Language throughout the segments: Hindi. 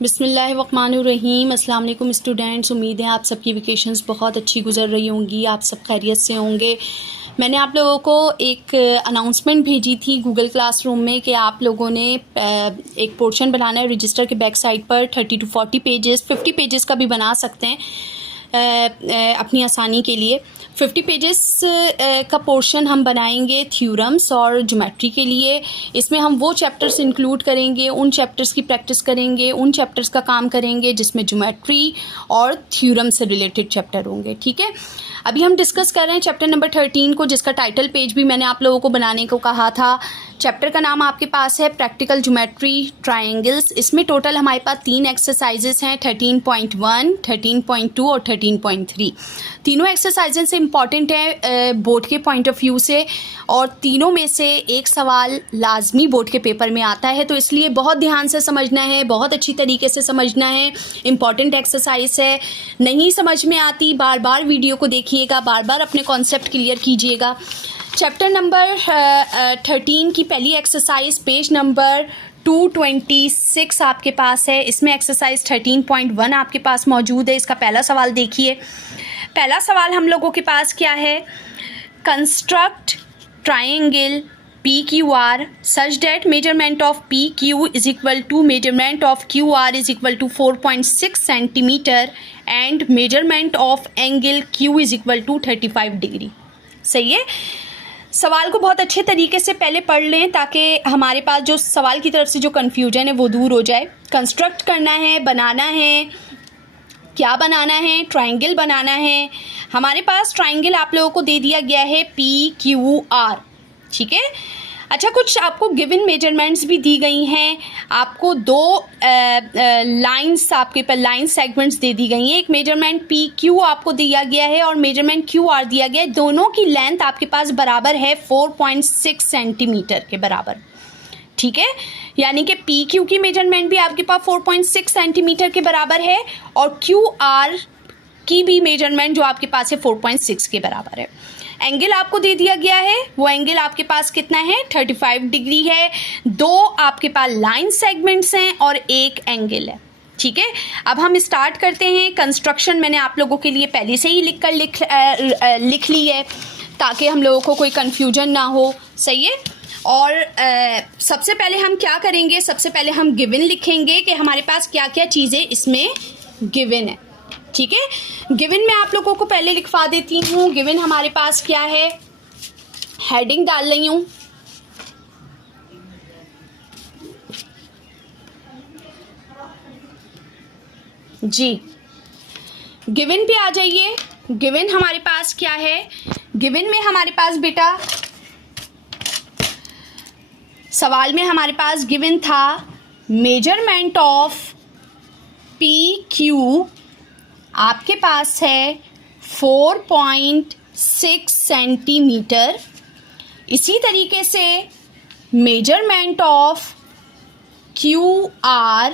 बिस्मिल्लाहिर्रहमानिर्रहीम। अस्सलाम वालेकुम स्टूडेंट्स। उम्मीद है आप सबकी वेकेशंस बहुत अच्छी गुजर रही होंगी, आप सब खैरियत से होंगे। मैंने आप लोगों को एक अनाउंसमेंट भेजी थी गूगल क्लासरूम में कि आप लोगों ने एक पोर्शन बनाना है रजिस्टर के बैक साइड पर 30 to 40 पेजेस, 50 पेजेस का भी बना सकते हैं अपनी आसानी के लिए। 50 पेजेस का पोर्शन हम बनाएंगे थ्योरम्स और ज्योमेट्री के लिए। इसमें हम वो चैप्टर्स इंक्लूड करेंगे, उन चैप्टर्स की प्रैक्टिस करेंगे, उन चैप्टर्स का काम करेंगे जिसमें ज्योमेट्री और थ्योरम से रिलेटेड चैप्टर होंगे। ठीक है, अभी हम डिस्कस कर रहे हैं चैप्टर नंबर 13 को, जिसका टाइटल पेज भी मैंने आप लोगों को बनाने को कहा था। चैप्टर का नाम आपके पास है प्रैक्टिकल ज्योमेट्री ट्रायंगल्स। इसमें टोटल हमारे पास 3 एक्सरसाइजेस हैं, 13.1, 13.2 और 13.3। तीनों एक्सरसाइजेस इंपॉर्टेंट है बोर्ड के पॉइंट ऑफ व्यू से, और तीनों में से एक सवाल लाजमी बोर्ड के पेपर में आता है, तो इसलिए बहुत ध्यान से समझना है, बहुत अच्छी तरीके से समझना है। इम्पॉर्टेंट एक्सरसाइज है, नहीं समझ में आती बार बार वीडियो को देखिएगा, बार बार अपने कॉन्सेप्ट क्लियर कीजिएगा। चैप्टर नंबर 13 की पहली एक्सरसाइज पेज नंबर 226 आपके पास है। इसमें एक्सरसाइज 13.1 आपके पास मौजूद है। इसका पहला सवाल देखिए। पहला सवाल हम लोगों के पास क्या है? Construct triangle PQR such that measurement of PQ is equal to measurement of QR is equal to 4.6 centimeter and measurement of angle Q is equal to 35 degree. सही है। सवाल को बहुत अच्छे तरीके से पहले पढ़ लें ताकि हमारे पास जो सवाल की तरफ से जो कन्फ्यूजन है वो दूर हो जाए। कंस्ट्रक्ट करना है, बनाना है, क्या बनाना है? ट्रायंगल बनाना है। हमारे पास ट्रायंगल आप लोगों को दे दिया गया है PQR। ठीक है, अच्छा, कुछ आपको गिवन मेजरमेंट्स भी दी गई हैं। आपको दो लाइंस आपके पर लाइन सेगमेंट्स दे दी गई हैं। एक मेजरमेंट PQ आपको दिया गया है और मेजरमेंट QR दिया गया है। दोनों की लेंथ आपके पास बराबर है 4.6 सेंटीमीटर के बराबर। ठीक है, यानी कि PQ की मेजरमेंट भी आपके पास 4.6 सेंटीमीटर के बराबर है और QR की भी मेजरमेंट जो आपके पास है 4.6 के बराबर है। एंगल आपको दे दिया गया है, वो एंगल आपके पास कितना है? 35 डिग्री है। दो आपके पास लाइन सेगमेंट्स हैं और एक एंगल है। ठीक है, अब हम स्टार्ट करते हैं। कंस्ट्रक्शन मैंने आप लोगों के लिए पहले से ही लिख ली है ताकि हम लोगों को कोई कन्फ्यूजन ना हो। सही है। और सबसे पहले हम क्या करेंगे? सबसे पहले हम गिवन लिखेंगे कि हमारे पास क्या क्या चीज़ें इसमें गिवन है। ठीक है, गिवन मैं आप लोगों को पहले लिखवा देती हूँ। गिवन हमारे पास क्या है? हेडिंग डाल रही हूँ। जी, गिवन पे आ जाइए। गिवन हमारे पास क्या है? गिवन में हमारे पास बेटा सवाल में हमारे पास गिवन था मेजरमेंट ऑफ PQ आपके पास है 4.6 सेंटीमीटर। इसी तरीके से मेजरमेंट ऑफ QR,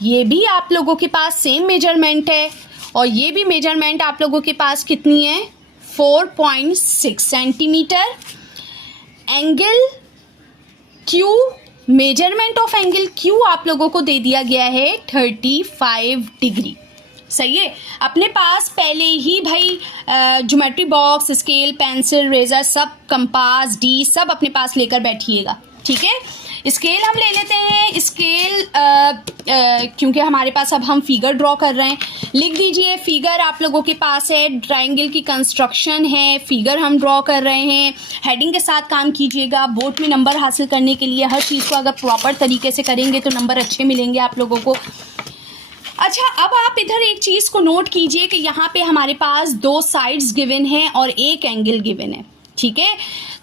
ये भी आप लोगों के पास सेम मेजरमेंट है और ये भी मेजरमेंट आप लोगों के पास कितनी है? 4.6 centimetre. Angle Q, measurement of angle Q आप लोगों को दे दिया गया है 35 डिग्री। सही है। अपने पास पहले ही भाई geometry box, scale, pencil, razor, सब, कंपास, डी सब अपने पास लेकर बैठिएगा। ठीक है, स्केल हम ले लेते हैं। स्केल क्योंकि हमारे पास अब हम फिगर ड्रॉ कर रहे हैं, लिख दीजिए। फिगर आप लोगों के पास है, ट्रायंगल की कंस्ट्रक्शन है, फिगर हम ड्रॉ कर रहे हैं। हेडिंग के साथ काम कीजिएगा। बोर्ड में नंबर हासिल करने के लिए हर चीज़ को अगर प्रॉपर तरीके से करेंगे तो नंबर अच्छे मिलेंगे आप लोगों को। अच्छा, अब आप इधर एक चीज़ को नोट कीजिए कि यहाँ पे हमारे पास दो साइड्स गिवन हैं और एक एंगल गिवन है। ठीक है,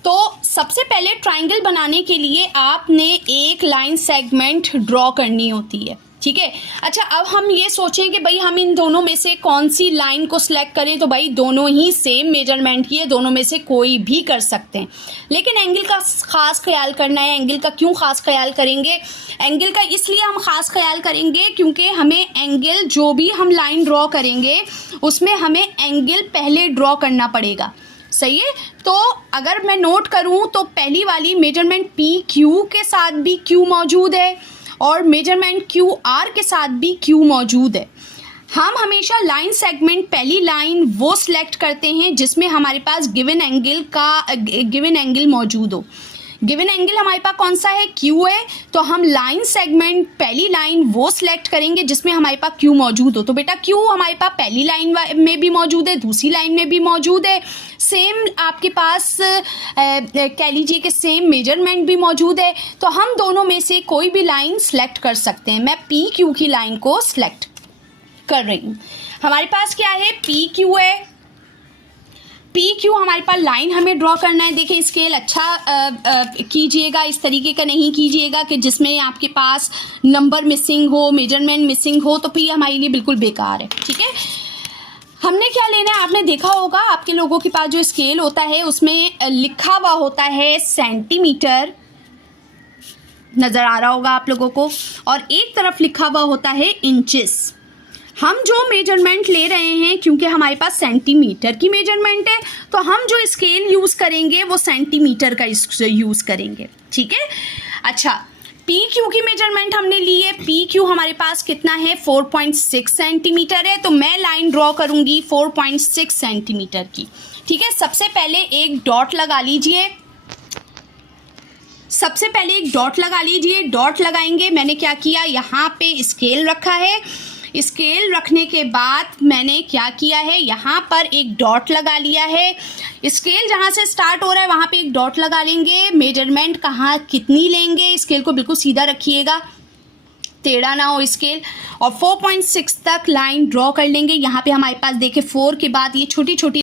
तो सबसे पहले ट्रायंगल बनाने के लिए आपने एक लाइन सेगमेंट ड्रॉ करनी होती है। ठीक है, अच्छा, अब हम ये सोचें कि भाई हम इन दोनों में से कौन सी लाइन को सिलेक्ट करें, तो भाई दोनों ही सेम मेजरमेंट की है, दोनों में से कोई भी कर सकते हैं। लेकिन एंगल का खास ख्याल करना है। एंगल का क्यों खास ख्याल करेंगे? एंगल का इसलिए हम खास ख्याल करेंगे क्योंकि हमें एंगल, जो भी हम लाइन ड्रॉ करेंगे उसमें हमें एंगल पहले ड्रॉ करना पड़ेगा। सही है, तो अगर मैं नोट करूं तो पहली वाली मेजरमेंट PQ के साथ भी Q मौजूद है और मेजरमेंट क्यू आर के साथ भी क्यू मौजूद है। हम हमेशा लाइन सेगमेंट पहली लाइन वो सिलेक्ट करते हैं जिसमें हमारे पास गिवन एंगल मौजूद हो। गिवन एंगल हमारे पास कौन सा है, क्यू है, तो हम लाइन सेगमेंट पहली लाइन वो सिलेक्ट करेंगे जिसमें हमारे पास क्यू मौजूद हो। तो बेटा क्यू हमारे पास पहली लाइन में भी मौजूद है, दूसरी लाइन में भी मौजूद है, सेम आपके पास कह लीजिए कि सेम मेजरमेंट भी मौजूद है। तो हम दोनों में से कोई भी लाइन सेलेक्ट कर सकते हैं। मैं पी क्यू की लाइन को सिलेक्ट कर रही हूँ। हमारे पास क्या है, पी क्यू है। पी क्यू हमारे पास लाइन हमें ड्रॉ करना है। देखिए स्केल अच्छा कीजिएगा, इस तरीके का नहीं कीजिएगा कि जिसमें आपके पास नंबर मिसिंग हो, मेजरमेंट मिसिंग हो, तो फिर हमारे लिए बिल्कुल बेकार है। ठीक है, हमने क्या लेना है, आपने देखा होगा आपके लोगों के पास जो स्केल होता है उसमें लिखा हुआ होता है सेंटीमीटर, नज़र आ रहा होगा आप लोगों को, और एक तरफ लिखा हुआ होता है इंचेस। हम जो मेजरमेंट ले रहे हैं, क्योंकि हमारे पास सेंटीमीटर की मेजरमेंट है, तो हम जो स्केल यूज़ करेंगे वो सेंटीमीटर का यूज़ करेंगे। ठीक है, अच्छा पी क्यू की मेजरमेंट हमने ली है। पी क्यू हमारे पास कितना है, 4.6 सेंटीमीटर है। तो मैं लाइन ड्रॉ करूंगी 4.6 सेंटीमीटर की। ठीक है, सबसे पहले एक डॉट लगा लीजिए। सबसे पहले एक डॉट लगा लीजिए। डॉट लगाएंगे, मैंने क्या किया, यहाँ पे स्केल रखा है। स्केल रखने के बाद मैंने क्या किया है, यहाँ पर एक डॉट लगा लिया है। स्केल जहाँ से स्टार्ट हो रहा है वहाँ पे एक डॉट लगा लेंगे। मेजरमेंट कहाँ कितनी लेंगे, स्केल को बिल्कुल सीधा रखिएगा, टेढ़ा ना हो स्केल, और 4.6 तक लाइन ड्रॉ कर लेंगे। यहाँ पे हमारे पास देखिए 4 के बाद ये छोटी छोटी